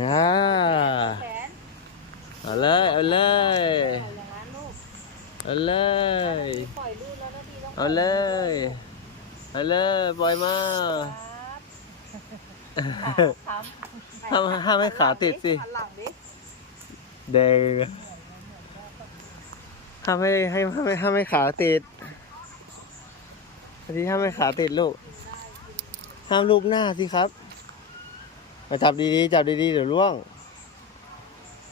อ่าแขนเอาเลยเอาเลยเอาอย่างนั้นลูกเอาเลยปล่อยลูกแล้วนะพี่ต้องเอาเลย เอาเลยปล่อยมาครับห้ามห้ามให้ขาติดสิหันหลังดิแดงห้ามให้ให้ห้ามให้ห้ามให้ขาติดอันนี้ห้ามให้ขาติดลูก ห้ามรูปหน้าสิครับ มาจับดีๆ จับดีๆ เดี๋ยวล่วง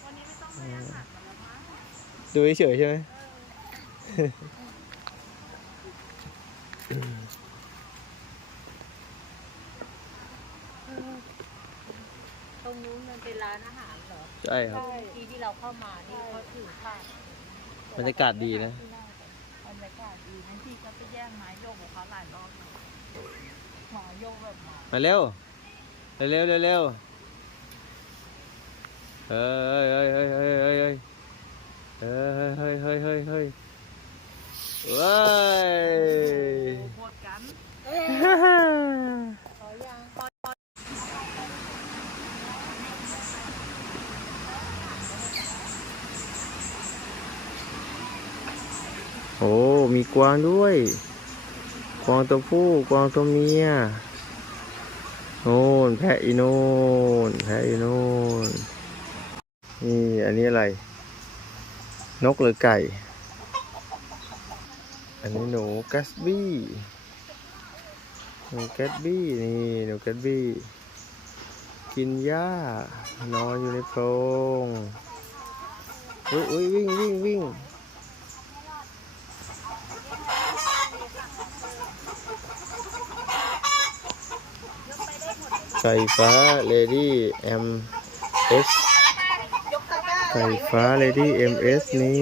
วันนี้ไม่ต้องไปอาหารมันแล้วมั้งดูเฉยๆใช่ไหม ตรงนู้นมันเป็นร้านอาหารเหรอใช่ครับ ที่ที่เราเข้ามานี่เขาถือผ้าบรรยากาศดีนะ บรรยากาศดีบางทีก็ไปแย่งไม้โยกของเขาหลายรอบนะหมอโยกแบบหมามาเร็ว เร็วเร็วเร็วเฮ้ยเฮ้ยเฮ้ยเฮ้ยเฮ้ยเฮ้ยเฮ้ยเฮ้ยเฮ้ยเฮ้ยเฮ้ยเว้ยโคตรกันขอยังโอ้ มีกวางด้วย กวางตัวผู้ กวางตัวเมียโน่ นแพะอีน่นแพะอีน่นนี่อันนี้อะไร นกหรือไก่ อันนี้หนูแกสบี้หนูแกสบี้นี่หนูแกสบี้กินหญ้านอนอยู่ในโพรงอุ้ยอุ้ยวิ่งวิ่งวิ่ง ไก่ฟ้าเลดี้เอ็มเอสไก่ฟ้าเลดี้เอ็มเอสนี่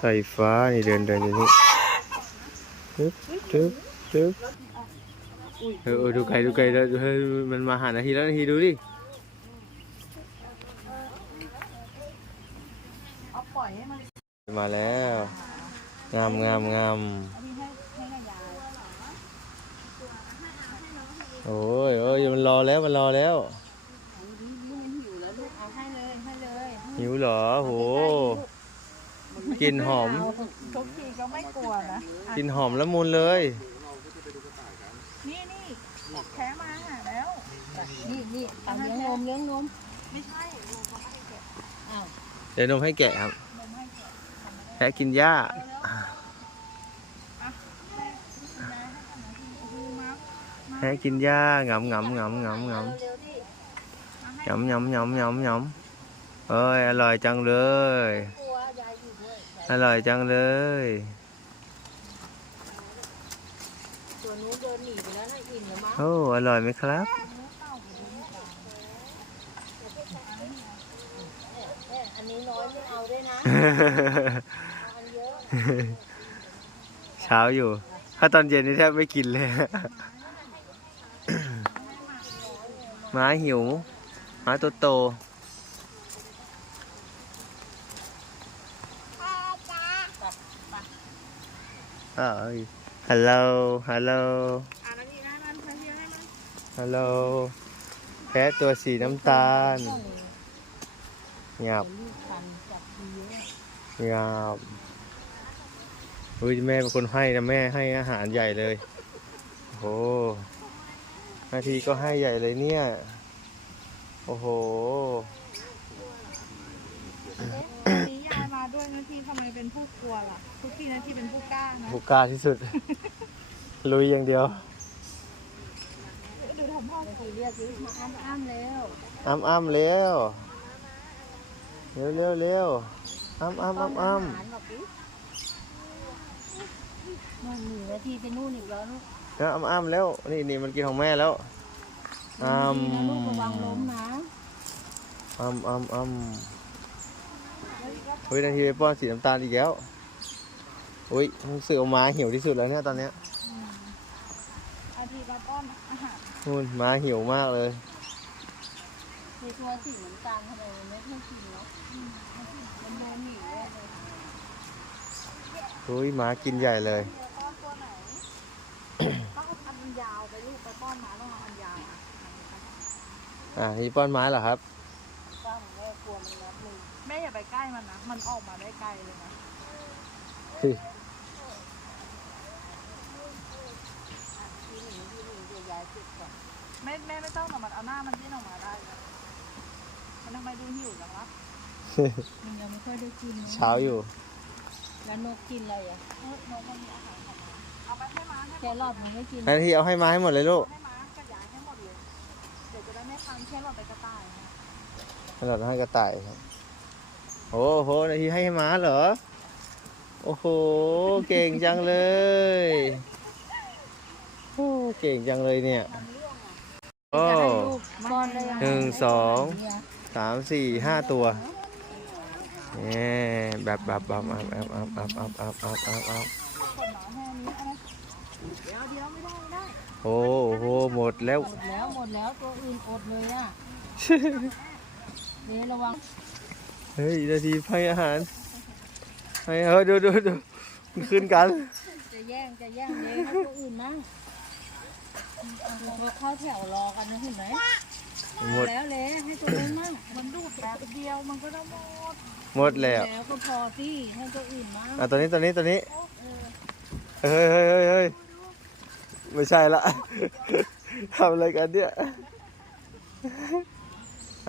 ไก่ฟ้านี่เดินเดินอยู่นี่ตึ๊บตึ๊บตึ๊บเออดูไก่ดูไก่แล้วเฮ้ยมันมาหานาทีแล้วนาทีดูดิมาแล้ว งามงามงาม โอ้ยโอ้ยมันรอแล้วมันรอแล้วอันนี้นี่มันหิวแล้วลูกเอาให้เลยให้เลยหิวเหรอโหกลิ่นหอมทุกทีก็ไม่กลัวนะกินหอมละมุนเลย นี่นี่แท้มาหาแล้วนี่นี่เอาเลี้ยงนมเลี้ยงนมไม่ใช่นมเขาไม่ได้แกะอ้าวเดี๋ยวนมให้แกะครับนมให้แกะแพะกินหญ้า เอาแล้วอะแม่แม่ให้ก่อนนะพี่โอ้โหมามา แพะกินหญ้างำงำงำงำงเร็วๆดิำยำยำยำยำยำเอ้ย อร่อยจังเลยกลัวยายอยู่ด้วยยายอร่อยจังเลยตัวนู้นเดินหนีไปแล้วน่าอิ่มแล้วมั้งโอ้อร่อยไหมครับเอ๊ะอันนี้น้อยไม่เอาด้วยนะเอาอันเยอะเช้าอยู่ ถ้าตอนเย็นนี่แทบไม่กินเลย หมาหิวหมาตัวโตเอ้ยฮัลโหล ฮัลโหลอ่านอันนี้นะมันให้เยอะให้มันฮัลโหล แพะตัวสีน้ำตาลเงียบลูกกันจับดีเยอะเงียบอุ้ยแม่เป็นคนให้นะแม่ให้อาหารใหญ่เลย โอ้โห นาทีก็ให้ใหญ่เลยเนี่ย โอ้โห วันนี้ยายมาด้วยนะพี่ทำไมเป็นผู้กลัวล่ะ ทุกทีนะที่เป็นผู้กล้านะผู้กล้าที่สุด ลุยอย่างเดียว ดูทำพ่อทีเรียกสิมาอ้ำอ้ำแล้วอ้ำอ้ำเร็วเร็วเร็วเร็วอ้ำอ้ำอ้ำอ้ำหารบอกดิมันหนึ่งนาทีไปนู่นอีกแล้วลูก แล้วอ้ำอ้ำแล้ว นี่นี่มันกินของแม่แล้วอ้ดีนะลูกระวังล้มนะอ้ำอ้ำอ้ำเฮ้ยนาทีไปป้อนสีน้ำตาลอีกแล้วโอ้ยรู้สึกเอาม้าหิวที่สุดแล้วเนี่ยตอนเนี้ยอาทีมาป้อนอาหารนู่นมาหิวมากเลยในตัวสีเหมือนกันทำไมมันไม่ค่อยกินเนาะมันโดนหนีเลยเฮ้ยม้ากินใหญ่เลย ป้อนตัวไหน ต้ องเอาอันยาวไปลูกไปป้อนหมาต้องเอาอันยาวอะอ่านี่ป้อนไม้เหรอครับป้าของแม่กลัวมันงับมือแม่อย่าไปใกล้มันนะ มันออกมาได้ไกลเลยนะแม่แม่ไม่ต้องหรอกมันเอาหน้ามันยื่นออกมาได้นะมันทำไมดูหิวจังวะมันยังไม่ค่อยได้กินนะเช้าอยู่ แล้วนกกินอะไรอะเออน้องมันมีอาหารของมันเอาไปให้ม้าให้แครอทมันไม่กินนาทีเอาให้ไม้ให้หมดเลยลูก ให้ ได้ไม่พังแค่หลอดไปกระต่ายนะให้เราให้กระต่ายครับ โอ้โหนาทีให้ไม้เหรอ โอ้โห เก่งจังเลย โอ้เก่งจังเลยเนี่ย โอ้จะให้ลูกป้อนได้ยังไหนึ่งสองเนี่ยสามสี่ห้าตัวเนี่ยแบบแบบแบบแบบแบบแบบแบบแบบแบบแบบแบบแบบคนหนอแค่นี้เอาไหมเดี๋ยวเดี๋ยวไม่ได้ไม่ได้โอ้โหหมดแล้ว หมดแล้วหมดแล้วตัวอื่นอดเลยอะเดี๋ยวระวังเฮ้ยนาทีให้อาหารให้เฮ้ยดูดูดูมันขึ้นกัน จะแย่งจะแย่งเลยให้ตัวอื่นนะเขาเข้าแถวรอกันนะเห็นไหมหมดแล้วเลยให้ตัวอื่นมั่งมันดูดแบบเดียวมันก็ได้หมดหมดแล้วแล้วก็พอสิให้ตัวอื่นมั่งอะตัวนี้ตัวนี้ตัวนี้เฮ้ยเฮ้ยเฮ้ยเฮ้ย ไม่ใช่ละ ทำอะไรกันเนี่ย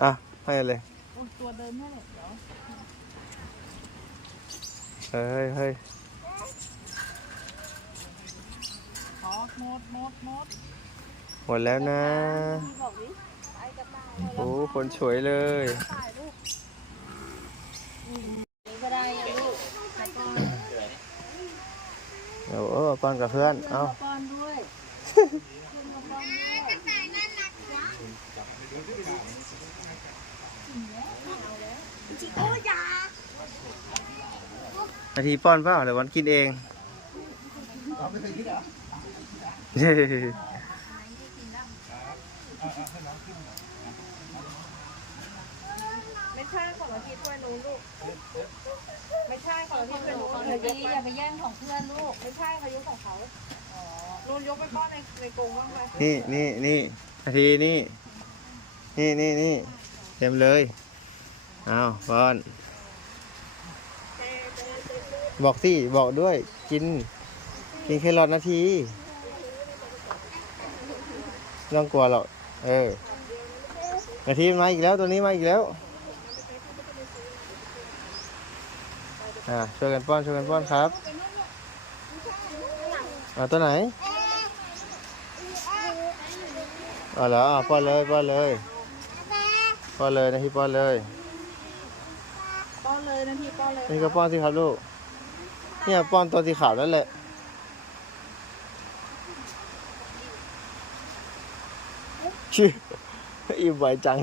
อะ ให้เลยโอ้ยตัวเดินให้เลยเดี๋ยวเฮ้ยเฮ้ยขอหมดหมดหมดหมดแล้วนะ บอกดิไอ้กระต่ายโอ้คนสวยเลยกระต่ายลูกนี่ก็ได้อะลูกแต่ป้อนเอาเอป้อนกับเพื่อน เอา ป้อน ด้วยนาทีป้อนเปล่าหรือวันกินเองเฮ้ยไม่ใช่ของเราที่ถ้วยนู้นลูก ไม่ใช่ของเราที่ถ้วยนู้นขอเลเธยอยดีอย่าไปแย่งของเพื่อนลูก ไม่ใช่เขายุของเขานู้นยกไปป้อนในในกรงบ้างไหมนี่นี่นี่นาทีนี่ นี่นี่นี่เต็มเลยเอาป้อน บอกสิ บอกด้วย กิน กินแค่รอดนาทีไม่ต้องกลัวหรอกเออนาทีมาอีกแล้วตัวนี้มาอีกแล้วอ่าช่วยกันป้อนช่วยกันป้อนครับอ่าตัวไหนอ๋อเหรอป้อนเลยป้อนเลย ป้อนเลยนะพี่ป้อนเลย ป้อนเลยนะพี่ป้อนเลยนี่ก็ป้อนสิครับลูก เนี่ยป้อนตัวสีขาวนั่นแหละชิอิ่มไหวจัง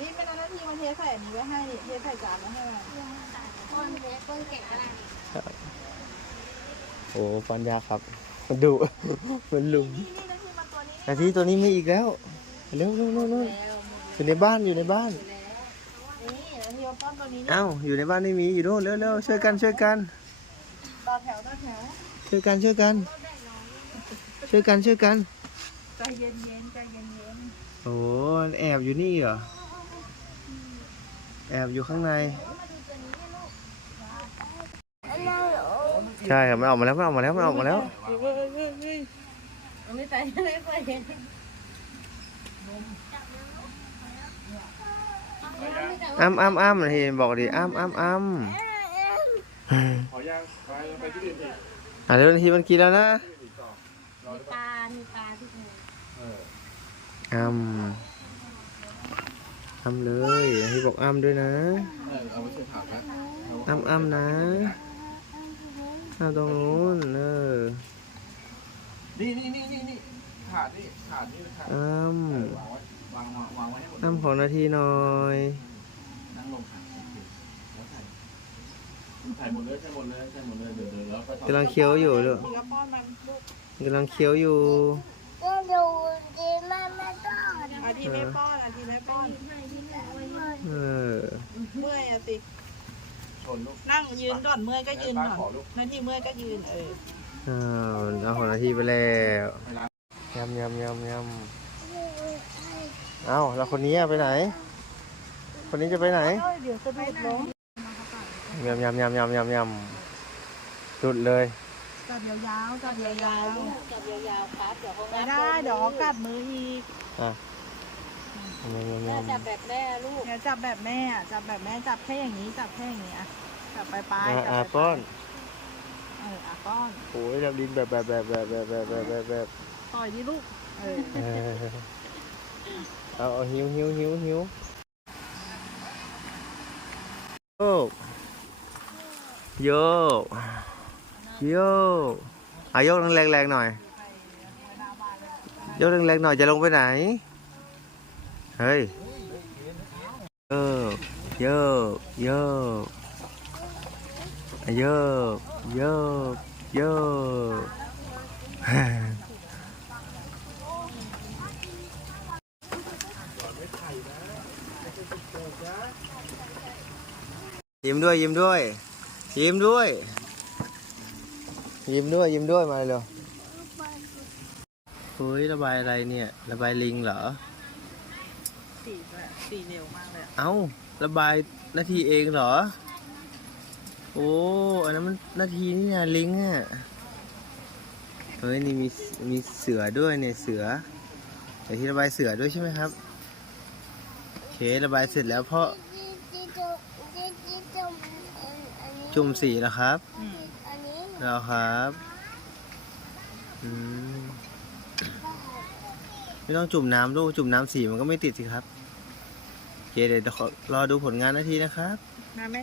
นี่เป็นหน้าที่มาเทใส่อันนี้ไว้ให้นี่เทใส่จานไว้ให้มันโอ้ปัญญาครับ มันดุมันลุมนี่นี่นาทีมันตัวนี้นาทีตัวนี้มีอีกแล้ว เร็วเร็วเร็วเร็ว อยู่ในบ้านอยู่ในบ้าน นี่นาทีมาป้อนตัวนี้เอ้าอยู่ในบ้านไม่มีอยู่โน่นเร็วเร็วช่วยกันช่วยกัน ต่อแถวต่อแถวช่วยกันช่วยกัน ช่วยกันช่วยกัน ใจเย็นเย็นๆใจเย็นเย็นโอ้แอบอยู่นี่เหรอ แอบอยู่ข้างใน ใช่ครับมันออกมาแล้วมันออกมาแล้วมันออกมาแล้วไม่ไปไม่ไป อ้ำอ้ำอ้ำเห็นบอกดิอ้ำอ้ำอ้ำขอย่างไปไปที่อื่นอีกอะเดี๋ยวนาทีมันกินแล้วนะมีปลามีปลาที่ไหนอ้ำอ้ำเลยนาทีบอกอ้ำด้วยนะเออเอาไว้ใส่ถาดนะอ้ำอ้ำนะอ้ำตรงนู้นเออนี่นี่นี่นี่นี่ถาดนี่ถาดนี่ถาดอ้วางำไว้วางวางวางไว้ให้หมดอ้ำของนาทีหน่อย นั่งลงค่ะแล้วใส่ใส่หมดเลยใส่หมดเลยใส่หมดเลยเดี๋ยวเดี๋ยวแล้วไปกำลังเคี้ยวอยู่ลูกๆแล้วป้อนมันลูกกำลังเคี้ยวอยู่อาทีไม่ป้อนอาทีไม่ป้อน เออ เมื่อยอะสิ ชนลูกนั่งยืนก่อนเมื่อยก็ยืนป้าก่อนขอลูกนาทีเมื่อยก็ยืนเออ อ้าวเอาของนาทีไปแล้ว ไปล้างยำยำยำย เอ้าแล้วคนนี้อะไปไหน คนนี้จะไปไหนเดี๋ยวจะไปล้มยำยำยำยำยำยำสุดเลยจับยาวๆจับยาวจับยาวๆครับเดี๋ยวเขาๆไม่ได้เดี๋ยวเขากัดมืออีกอะยำยำแม่ยำจับแบบแม่ลูกเดี๋ยวจับแบบแม่อะจับแบบแม่จับแค่อย่างนี้จับแค่อย่างนี้อะจับปลายปลายอะจับอะปลายๆป้อนเอออะป้อนโอ้ยดำดินแบบแบบแบบแบบแบบแบบแบบแบบแบบต่อยดิลูกเออ เออเอาเอาหิวหิวหิวหิวโยกโยกโยกอายกแรงแรงหน่อยยกแรงๆหน่อยจะลงไปไหน เฮ้ยโยกโยกโยกโยกโยกโยก ยิ้มด้วยยิ้มด้วย ยิ้มด้วย ยิ้มด้วยยิ้มด้วยมาเร็วเฮ้ยระบายอะไรเนี่ย ระบายลิงเหรอสีแบบสีเร็วมากเลยอะเอ้าระบายนาทีเองเหรอ โอ้อันนั้นมันนาทีนี่นะลิงอะเฮ้ยนี่มีมีเสือด้วยเนี่ยเสือเดี๋ยวที่ระบายเสือด้วยใช่ไหมครับโอเคระบายเสร็จแล้วเพราะ จุ่มสีแล้วครับอืมแล้วครับอืมไม่ต้องจุ่มน้ำลูกจุ่มน้ำสีมันก็ไม่ติดสิครับโอเคเดี๋ยวขอรอดูผลงานนาทีนะครับแม่แม่